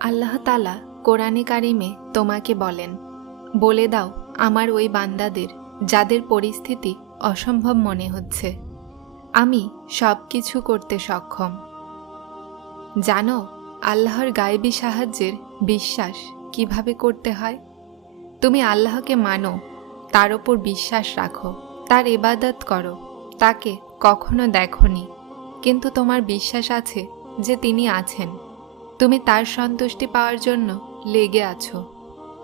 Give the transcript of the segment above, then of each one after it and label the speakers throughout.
Speaker 1: আল্লাহ তালা কোরআনে কারিমে তোমাকে বলেন, বলে দাও আমার ওই বান্দাদের, যাদের পরিস্থিতি অসম্ভব মনে হচ্ছে। আমি সব কিছু করতে সক্ষম। জানো, আল্লাহর গায়েবী সাহায্যের বিশ্বাস কীভাবে করতে হয়? তুমি আল্লাহকে মানো, তার ওপর বিশ্বাস রাখো, তার এবাদত করো, তাকে কখনো দেখনি। কিন্তু তোমার বিশ্বাস আছে যে তিনি আছেন। তুমি তার সন্তুষ্টি পাওয়ার জন্য লেগে আছো।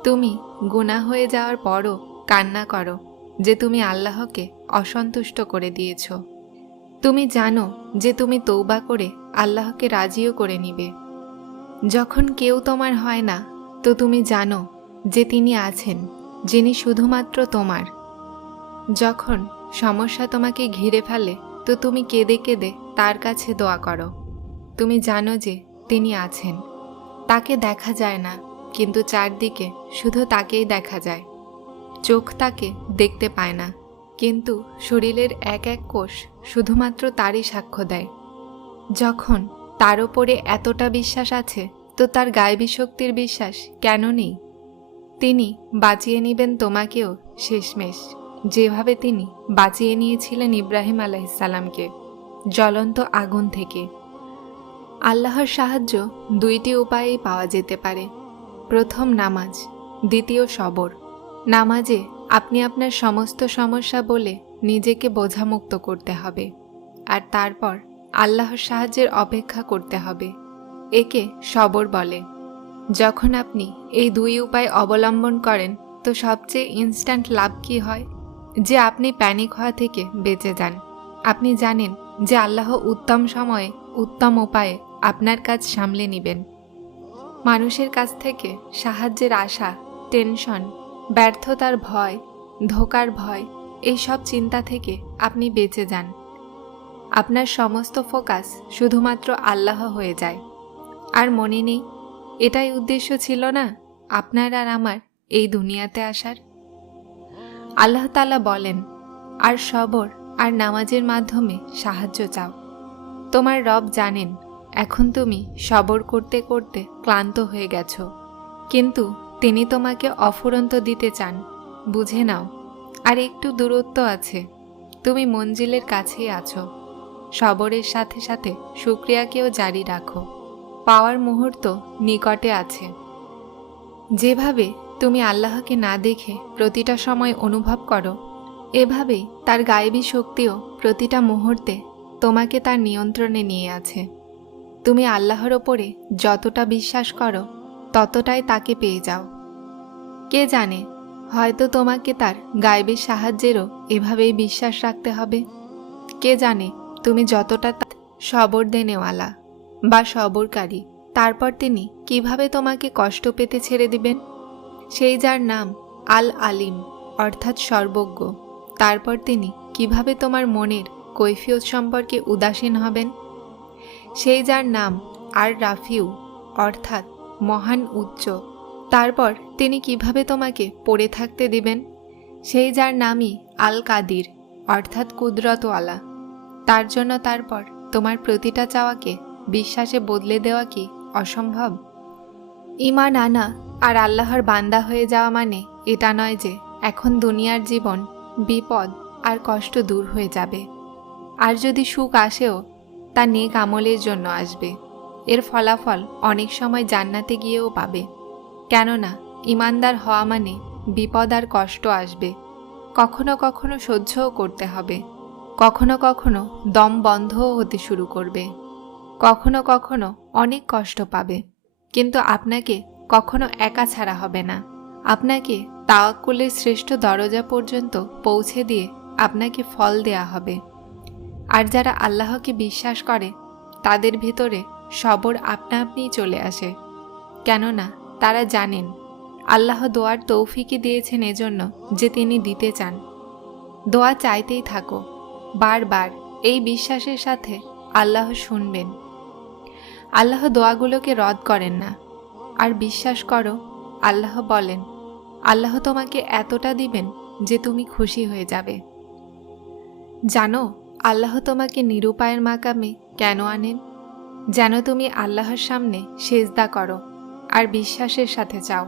Speaker 1: তুমি গুণা হয়ে যাওয়ার পরও কান্না করো যে তুমি আল্লাহকে অসন্তুষ্ট করে দিয়েছ। তুমি জানো যে তুমি তৌবা করে আল্লাহকে রাজিও করে নিবে। যখন কেউ তোমার হয় না, তো তুমি জানো যে তিনি আছেন, যিনি শুধুমাত্র তোমার। যখন সমস্যা তোমাকে ঘিরে ফেলে, তো তুমি কেঁদে কেঁদে তার কাছে দোয়া করো। তুমি জানো যে তিনি আছেন। তাকে দেখা যায় না, কিন্তু চারদিকে শুধু তাকেই দেখা যায়। চোখ তাকে দেখতে পায় না, কিন্তু শরীরের এক এক কোষ শুধুমাত্র তারই সাক্ষ্য দেয়। যখন তার ওপরে এতটা বিশ্বাস আছে, তো তার গায়েবী শক্তির বিশ্বাস কেন নেই? তিনি বাঁচিয়ে নেবেন তোমাকেও শেষমেশ, যেভাবে তিনি বাঁচিয়ে নিয়েছিলেন ইব্রাহিম আলাইসাল্লামকে জ্বলন্ত আগুন থেকে। আল্লাহর সাহায্য দুইটি উপায়েই পাওয়া যেতে পারে। প্রথম, নামাজ। দ্বিতীয়, সবর। নামাজে আপনি আপনার সমস্ত সমস্যা বলে নিজেকে বোঝামুক্ত করতে হবে। আর তারপর আল্লাহর সাহায্যের অপেক্ষা করতে হবে। একে সবর বলে। যখন আপনি এই দুই উপায় অবলম্বন করেন, তো সবচেয়ে ইনস্ট্যান্ট লাভ কী হয়? যে আপনি প্যানিক হওয়া থেকে বেঁচে যান। আপনি জানেন যে আল্লাহ উত্তম সময়ে উত্তম উপায়ে আপনার কাজ সামলে নেবেন। মানুষের কাছ থেকে সাহায্যের আশা, টেনশন, ব্যর্থতার ভয়, ধোকার ভয়, এই সব চিন্তা থেকে আপনি বেঁচে যান। আপনার সমস্ত ফোকাস শুধুমাত্র আল্লাহ হয়ে যায়। আর মনে নেই, এটাই উদ্দেশ্য ছিল না আপনার আর আমার এই দুনিয়াতে আসার? আল্লাহ তালা বলেন, আর সবর আর নামাজের মাধ্যমে সাহায্য চাও। তোমার রব জানেন এখন তুমি সবর করতে করতে ক্লান্ত হয়ে গেছ। কিন্তু তিনি তোমাকে অফুরন্ত দিতে চান। বুঝে নাও, আর একটু দূরত্ব আছে। তুমি মঞ্জিলের কাছেই আছো। সবরের সাথে সাথে শুক্রিয়াকেও জারি রাখো। পাওয়ার মুহূর্ত নিকটে আছে। যেভাবে তুমি আল্লাহকে না দেখে প্রতিটা সময় অনুভব করো, এভাবেই তার গায়েবী শক্তিও প্রতিটা মুহূর্তে তোমাকে তার নিয়ন্ত্রণে নিয়ে আছে। তুমি আল্লাহর ওপরে যতটা বিশ্বাস করো, ততটাই তাকে পেয়ে যাও। কে জানে, হয়তো তোমাকে তার গায়েবীর সাহায্যেরও এভাবেই বিশ্বাস রাখতে হবে। কে জানে, তুমি যতটা সবর দেনেওয়ালা বা সবরকারী, তারপর তিনি কীভাবে তোমাকে কষ্ট পেতে ছেড়ে দিবেন? সেই যার নাম আল আলিম অর্থাৎ সর্বজ্ঞ, তারপর তিনি কীভাবে তোমার মনের কৈফিয়ত সম্পর্কে উদাসীন হবেন? সেই যার নাম আর রাফিউ, অর্থাৎ মহান উচ্চ। তারপর তিনি কীভাবে তোমাকে পড়ে থাকতে দিবেন? সেই যার নামই আল কাদির অর্থাৎ কুদরতওয়ালা তার জন্য তারপর তোমার প্রতিটা চাওয়াকে বিশ্বাসে বদলে দেওয়া কি অসম্ভব? ইমান আনা আর আল্লাহর বান্দা হয়ে যাওয়া মানে এটা নয় যে এখন দুনিয়ার জীবন বিপদ আর কষ্ট দূর হয়ে যাবে। আর যদি সুখ আসেও তা নেক আমলের জন্য আসবে। এর ফলাফল অনেক সময় জান্নাতে গিয়েও পাবে। কেননা ইমানদার হওয়া মানে বিপদ আর কষ্ট আসবে। কখনো কখনো সহ্যও করতে হবে। কখনো কখনো দম বন্ধও হতে শুরু করবে। কখনো কখনো অনেক কষ্ট পাবে। কিন্তু আপনাকে কখনো একা ছাড়া হবে না। আপনাকে তাওয়াক্কুলের শ্রেষ্ঠ দরজা পর্যন্ত পৌঁছে দিয়ে আপনাকে ফল দেয়া হবে। আর যারা আল্লাহকে বিশ্বাস করে, তাদের ভেতরে সবর আপনা আপনিই চলে আসে। কেননা, তারা জানেন, আল্লাহ দোয়ার তৌফিকি দিয়েছেন এজন্য যে তিনি দিতে চান। দোয়া চাইতেই থাকো, বারবার এই বিশ্বাসের সাথে আল্লাহ শুনবেন। আল্লাহ দোয়াগুলোকে রদ করেন না। আর বিশ্বাস করো, আল্লাহ বলেন, আল্লাহ তোমাকে এতটা দিবেন যে তুমি খুশি হয়ে যাবে। জানো আল্লাহ তোমাকে নিরুপায়ের মাকামে কেন আনেন? যেন তুমি আল্লাহর সামনে সেজদা করো আর বিশ্বাসের সাথে চাও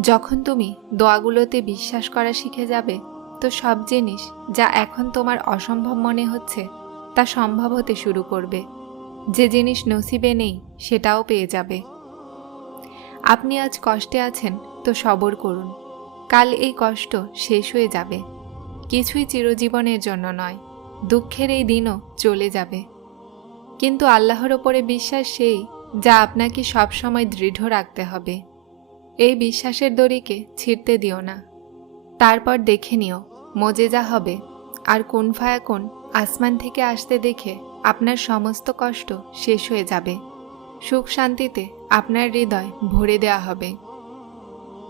Speaker 1: যখন তুমি দোয়াগুলোতে বিশ্বাস করা শিখে যাবে, তো সব জিনিস যা এখন তোমার অসম্ভব মনে হচ্ছে, তা সম্ভব হতে শুরু করবে। যে জিনিস নসিবে নেই, সেটাও পেয়ে যাবে। আপনি আজ কষ্টে আছেন, তো সবর করুন। কাল এই কষ্ট শেষ হয়ে যাবে। কিছুই চিরজীবনের জন্য নয়। দুঃখের এই দিনও চলে যাবে। কিন্তু আল্লাহর ওপরে বিশ্বাস সেই, যা আপনাকে সবসময় দৃঢ় রাখতে হবে। এই বিশ্বাসের দড়িকে ছিঁড়তে দিও না। তারপর দেখে নিও মজেজা হবে। আর কোন ফায়াকুন আসমান থেকে আসতে দেখে আপনার সমস্ত কষ্ট শেষ হয়ে যাবে। সুখ শান্তিতে আপনার হৃদয় ভরে দেওয়া হবে।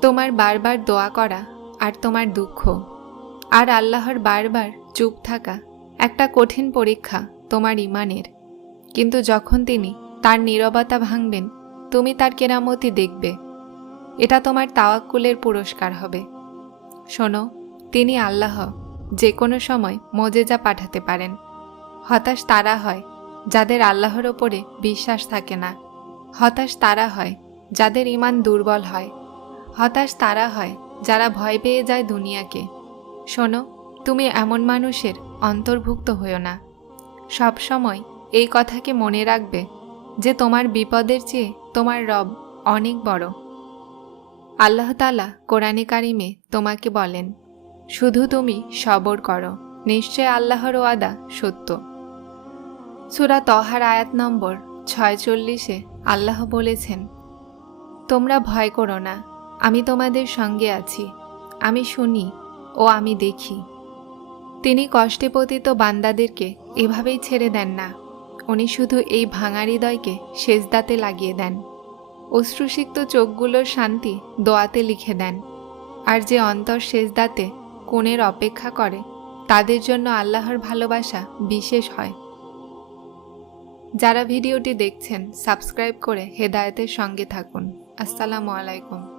Speaker 1: তোমার বারবার দোয়া করা আর তোমার দুঃখ। আর আল্লাহর বারবার চুপ থাকা একটা কঠিন পরীক্ষা তোমার ইমানের। কিন্তু যখন তিনি তার নীরবতা ভাঙবেন, তুমি তার কেরামতি দেখবে। এটা তোমার তাওয়াক্কুলের পুরস্কার হবে। শোনো, তিনি আল্লাহ যে কোনো সময় মজেজা পাঠাতে পারেন। হতাশ তারা হয়, যাদের আল্লাহর ওপরে বিশ্বাস থাকে না। হতাশ তারা হয়, যাদের ইমান দুর্বল হয়। হতাশ তারা হয়, যারা ভয় পেয়ে যায় দুনিয়াকে। শোনো তুমি এমন মানুষের অন্তর্ভুক্ত হও না। সব সময় এই কথাকে মনে রাখবে যে তোমার বিপদের চেয়ে তোমার রব অনেক বড়। আল্লাহ তালা কোরআনে কারিমে তোমাকে বলেন, শুধু তুমি সবর করো, নিশ্চয় আল্লাহর ওয়াদা সত্য। সুরা তহার আয়াত নম্বর ছয়চল্লিশে আল্লাহ বলেছেন, তোমরা ভয় করো না, আমি তোমাদের সঙ্গে আছি, আমি শুনি ও আমি দেখি। তিনি কষ্টে পতিত বান্দাদেরকে এভাবেই ছেড়ে দেন না। উনি শুধু এই ভাঙা হৃদয়কে সেজদাতে লাগিয়ে দেন। অশ্রুসিক্ত চোখগুলোর শান্তি দোয়াতে লিখে দেন। আর যে অন্তর সেজদাতে কোণের অপেক্ষা করে, তাদের জন্য আল্লাহর ভালোবাসা বিশেষ হয়। যারা ভিডিওটি দেখছেন, সাবস্ক্রাইব করে হেদায়তের সঙ্গে থাকুন। আসসালামু আলাইকুম।